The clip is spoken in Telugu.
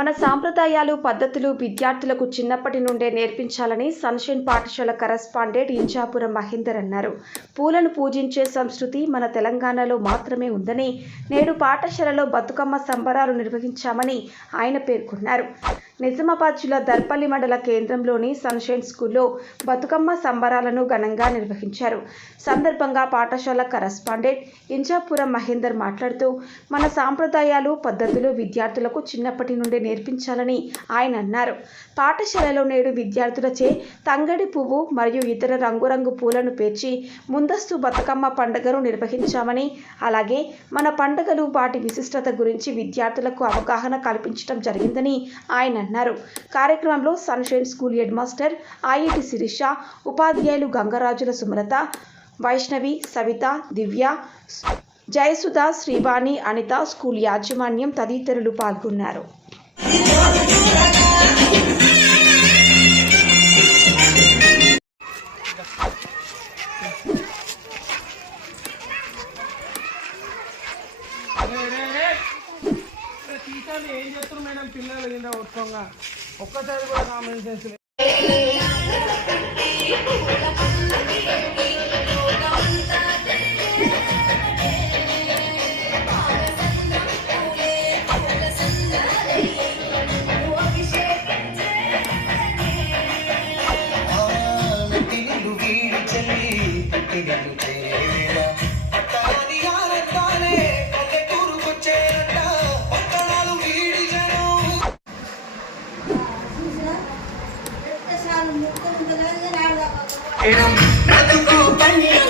మన సాంప్రదాయాలు పద్ధతులు విద్యార్థులకు చిన్నప్పటి నుండే నేర్పించాలని సన్షైన్ పాఠశాల కరస్పాండెంట్ ఇంజాపురం మహేందర్ అన్నారు. పూలను పూజించే సంస్కృతి మన తెలంగాణలో మాత్రమే ఉందని నేడు పాఠశాలలో బతుకమ్మ సంబరాలు నిర్వహించామని ఆయన పేర్కొన్నారు. నిజామాబాద్ జిల్లా దర్పల్లి మండల కేంద్రంలోని సన్షైన్ స్కూల్లో బతుకమ్మ సంబరాలను ఘనంగా నిర్వహించారు. సందర్భంగా పాఠశాల కరస్పాండెంట్ ఇంజాపురం మహేందర్ మాట్లాడుతూ మన సాంప్రదాయాలు పద్ధతులు విద్యార్థులకు చిన్నప్పటి నుండి నేర్పించాలని ఆయన అన్నారు. పాఠశాలలో నేడు విద్యార్థులచే తంగడి పువ్వు మరియు ఇతర రంగురంగు పూలను పేర్చి ముందస్తు బతుకమ్మ పండుగను నిర్వహించామని అలాగే మన పండుగలు వాటి విశిష్టత గురించి విద్యార్థులకు అవగాహన కల్పించడం జరిగిందని ఆయన అన్నారు కార్యక్రమంలో sunshine school head master IIT Sirisha ఉపాధ్యాయులు గంగరాజుల సుమలత వైష్ణవి సవిత దివ్య జయసుధ శ్రీవాణి అనిత స్కూల్ యాజమాన్యం తదితరులు పాల్గొన్నారు. టీచర్లు ఏం చెప్తారు మేడం పిల్లలు కింద ఉత్సవంగా ఒక్కసారి కూడా కామన్ సెన్స్ బ్రతుకు పండుగలో